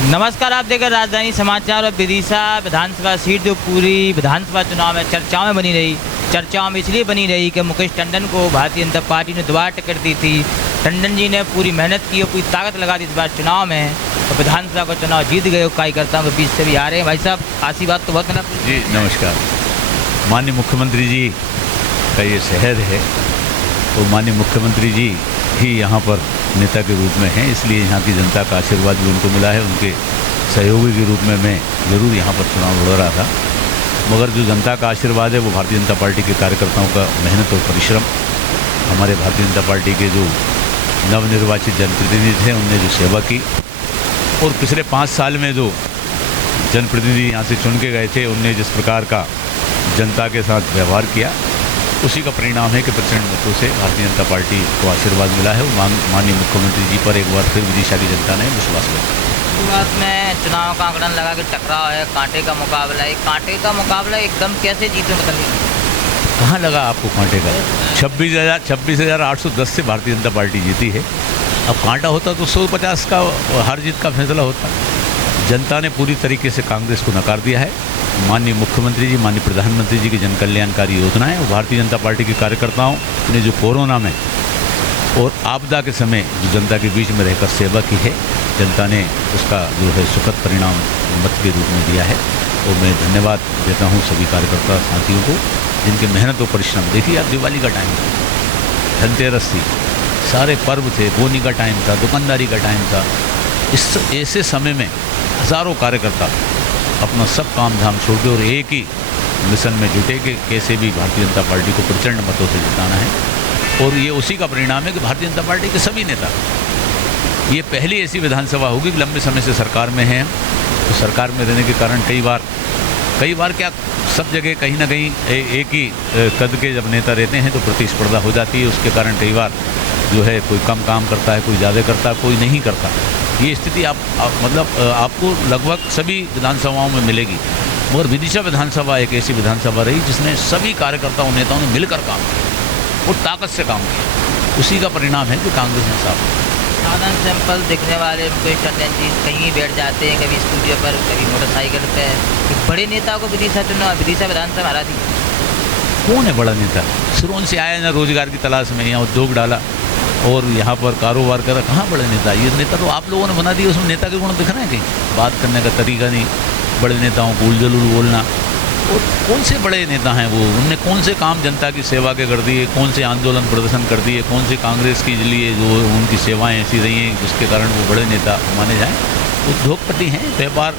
नमस्कार, आप देख रहे राजधानी समाचार। और विदिशा विधानसभा सीट जो पूरी विधानसभा चुनाव में चर्चाओं में बनी रही, चर्चाओं में इसलिए बनी रही कि मुकेश टंडन को भारतीय जनता पार्टी ने दोबारा टिकट दी थी। टंडन जी ने पूरी मेहनत की और पूरी ताकत लगा दी इस बार चुनाव में, तो विधानसभा का चुनाव जीत गए। कार्यकर्ताओं के बीच से भी आ रहे हैं। भाई साहब, आशीर्वाद तो बहुत मिला जी। नमस्कार। माननीय मुख्यमंत्री जी का ये शहर है और माननीय मुख्यमंत्री जी ही यहाँ पर नेता के रूप में हैं, इसलिए यहाँ की जनता का आशीर्वाद भी उनको मिला है। उनके सहयोगी के रूप में मैं ज़रूर यहाँ पर चुनाव लड़ रहा था, मगर जो जनता का आशीर्वाद है वो भारतीय जनता पार्टी के कार्यकर्ताओं का मेहनत और परिश्रम, हमारे भारतीय जनता पार्टी के जो नवनिर्वाचित जनप्रतिनिधि थे उनने जो सेवा की, और पिछले 5 साल में जो जनप्रतिनिधि यहाँ से चुन के गए थे उनने जिस प्रकार का जनता के साथ व्यवहार किया, उसी का परिणाम है कि प्रचंड मतों से भारतीय जनता पार्टी को आशीर्वाद मिला है। माननीय मुख्यमंत्री जी पर एक बार फिर विदिशा की जनता ने विश्वास किया। शुरुआत में चुनाव का आंकड़न लगा कि टकराव है, कांटे का मुकाबला है। कांटे का मुकाबला एकदम कैसे जीते बताइए। कहाँ लगा आपको कांटे का? 26,810 से भारतीय जनता पार्टी जीती है। अब कांटा होता तो 150 का हार जीत का फैसला होता। जनता ने पूरी तरीके से कांग्रेस को नकार दिया है। माननीय मुख्यमंत्री जी, माननीय प्रधानमंत्री जी की जन कल्याणकारी योजनाएं और भारतीय जनता पार्टी के कार्यकर्ताओं ने जो कोरोना में और आपदा के समय जो जनता के बीच में रहकर सेवा की है, जनता ने उसका जो है सुखद परिणाम मत के रूप में दिया है। और मैं धन्यवाद देता हूँ सभी कार्यकर्ता साथियों को जिनके मेहनत और परिश्रम। देखिए, अब दिवाली का टाइम था, धनतेरस थी, सारे पर्व थे, बोनी का टाइम था, दुकानदारी का टाइम था। इस ऐसे समय में हज़ारों कार्यकर्ता अपना सब काम धाम छोड़ के और एक ही मिशन में जुटे कि कैसे भी भारतीय जनता पार्टी को प्रचंड मतों से जिताना है। और ये उसी का परिणाम है कि भारतीय जनता पार्टी के सभी नेता, ये पहली ऐसी विधानसभा होगी कि लंबे समय से सरकार में हैं, तो सरकार में रहने के कारण कई बार क्या सब जगह कहीं ना कहीं एक ही कद के जब नेता रहते हैं तो प्रतिस्पर्धा हो जाती है। उसके कारण कई बार जो है कोई कम काम करता है, कोई ज़्यादा करता है, कोई नहीं करता। ये स्थिति आपको लगभग सभी विधानसभाओं में मिलेगी, मगर विदिशा विधानसभा एक ऐसी विधानसभा रही जिसने सभी कार्यकर्ताओं नेताओं ने मिलकर काम किया और ताकत से काम किया। उसी का परिणाम है कि कांग्रेस ने साफ साधारण सिंपल दिखने वाले मुकेश टंडन जी कहीं बैठ जाते हैं, कभी स्टूडियो पर, कभी मोटरसाइकिल पर। बड़े नेता को विदिशा विधानसभा हरा दी। कौन है बड़ा नेता? शुरू से आया ना, रोजगार की तलाश में यहाँ उद्योग डाला और यहाँ पर कारोबार करा। कहाँ बड़े नेता? ये नेता तो आप लोगों ने बना दिया। उसमें नेता के गुण दिख रहे हैं कहीं? बात करने का तरीका नहीं, बड़े नेताओं को उलझुल बोलना। और कौन से बड़े नेता हैं वो? उनने कौन से काम जनता की सेवा के कर दिए? कौन से आंदोलन प्रदर्शन कर दिए? कौन से कांग्रेस के लिए जो उनकी सेवाएं ऐसी रही हैं जिसके कारण वो बड़े नेता माने जाएं? उद्योगपति हैं, व्यापार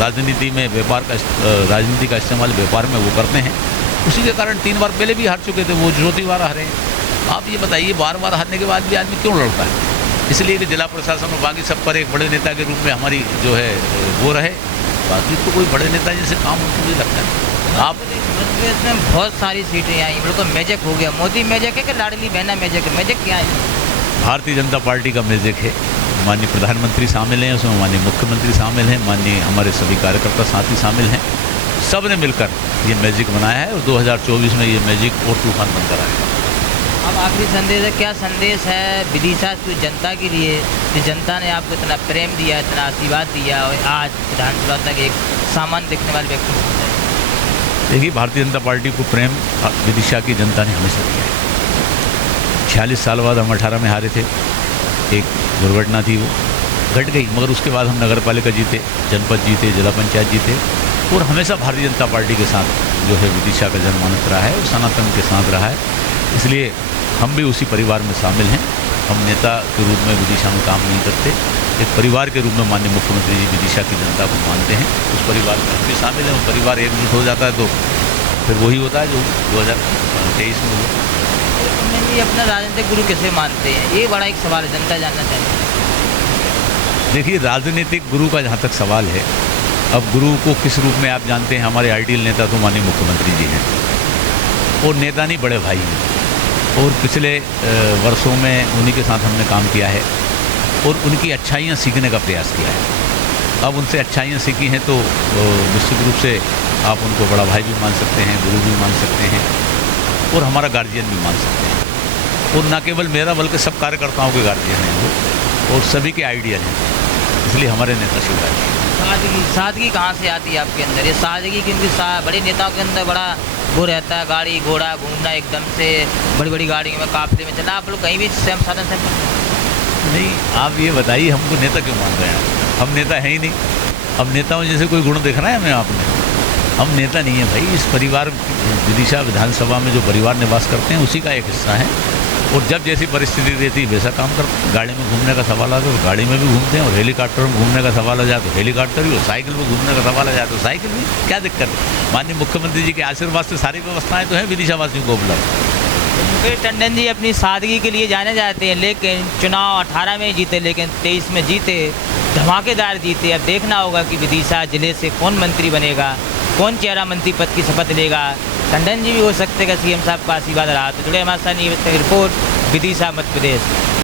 राजनीति में राजनीति का इस्तेमाल व्यापार में वो करते हैं। उसी के कारण 3 बार पहले भी हार चुके थे, वो चौथी बार हारे हैं। आप ये बताइए, बार बार हारने के बाद भी आदमी क्यों लड़ता है? इसलिए कि जिला प्रशासन और बाकी सब पर एक बड़े नेता के रूप में हमारी जो है वो रहे। बाकी तो कोई बड़े नेता जैसे काम मुझे लगता है। आप मध्य प्रदेश में बहुत सारी सीटें आई, बिल्कुल मैजिक हो गया। मोदी मैजिक है कि लाडली बहना मैजिक है? मैजिक क्या है? भारतीय जनता पार्टी का मैजिक है। माननीय प्रधानमंत्री शामिल हैं उसमें, माननीय मुख्यमंत्री शामिल हैं, माननीय हमारे सभी कार्यकर्ता साथी शामिल हैं। सब ने मिलकर ये मैजिक बनाया है और 2024 में ये मैजिक और तूफान बनकर आएगा। अब आखिरी संदेश है, क्या संदेश है विदिशा की जनता के लिए कि जनता ने आपको इतना प्रेम दिया, इतना आशीर्वाद दिया और आज विधानसभा तक एक सामान्य दिखने वाले व्यक्ति हो जाए? देखिए, भारतीय जनता पार्टी को प्रेम विदिशा की जनता ने हमेशा दिया है। 46 साल बाद हम 18 में हारे थे, एक दुर्घटना थी वो घट गई, मगर उसके बाद हम नगर पालिका जीते, जनपद जीते, जिला पंचायत जीते और हमेशा भारतीय जनता पार्टी के साथ जो है विदिशा का जनमानस रहा है और सनातन के साथ रहा है। इसलिए हम भी उसी परिवार में शामिल हैं। हम नेता के रूप में विदिशा में काम नहीं करते, एक परिवार के रूप में माननीय मुख्यमंत्री जी विदिशा की जनता को मानते हैं। उस परिवार में हम भी शामिल हैं। वो परिवार एकजुट हो जाता है तो फिर वही होता है जो 2023 में हुआ। ये अपना राजनीतिक गुरु किसे मानते हैं? ये बड़ा एक सवाल है, जनता जानना चाहती है। देखिए, राजनीतिक गुरु का जहाँ तक सवाल है, अब गुरु को किस रूप में आप जानते हैं? हमारे आइडियल नेता तो माननीय मुख्यमंत्री जी हैं और नेता नहीं, बड़े भाई हैं। और पिछले वर्षों में उन्हीं के साथ हमने काम किया है और उनकी अच्छाइयाँ सीखने का प्रयास किया है। अब उनसे अच्छाइयाँ सीखी हैं तो निश्चित रूप से आप उनको बड़ा भाई भी मान सकते हैं, गुरु भी मान सकते हैं और हमारा गार्जियन भी मान सकते हैं। और न केवल मेरा बल्कि सब कार्यकर्ताओं के गार्जियन हैं वो और सभी के आइडियल हैं। इसलिए हमारे नेता शिवराज जी। सादगी सादगी कहाँ से आती है आपके अंदर? ये सादगी क्योंकि बड़े नेताओं के अंदर बड़ा वो रहता है, गाड़ी घोड़ा घूमना एकदम से, बड़ी बड़ी गाड़ियों में काफले में चलना, आप लोग कहीं भी सेम साधन से नहीं, आप ये बताइए हमको नेता क्यों मान रहे हैं? हम नेता हैं ही नहीं। अब नेताओं जैसे कोई गुण देखना है हमें आपने? हम नेता नहीं है भाई। इस परिवार विदिशा विधानसभा में जो परिवार निवास करते हैं उसी का एक हिस्सा है, और जब जैसी परिस्थिति रहती है वैसा काम करते हैं। गाड़ी में घूमने का सवाल आता है तो गाड़ी में भी घूमते हैं, और हेलीकॉप्टर में घूमने का सवाल आ जाए तो हेलीकॉप्टर भी, और साइकिल में घूमने का सवाल आ जाए तो साइकिल भी। क्या दिक्कत है? माननीय मुख्यमंत्री जी के आशीर्वाद से सारी व्यवस्थाएं तो हैं विदिशावासियों को उपलब्ध। मुकेश टंडन जी अपनी सादगी के लिए जाने जाते हैं, लेकिन चुनाव 18 में जीते, लेकिन 23 में जीते, धमाकेदार जीते। अब देखना होगा कि विदिशा जिले से कौन मंत्री बनेगा, कौन चेहरा मंत्री पद की शपथ लेगा। टंडन जी भी हो सकते हैं कि सीएम साहब का आशीर्वाद रहा। तो जुड़े हमारे साथ रिपोर्ट विदिशा मध्य प्रदेश।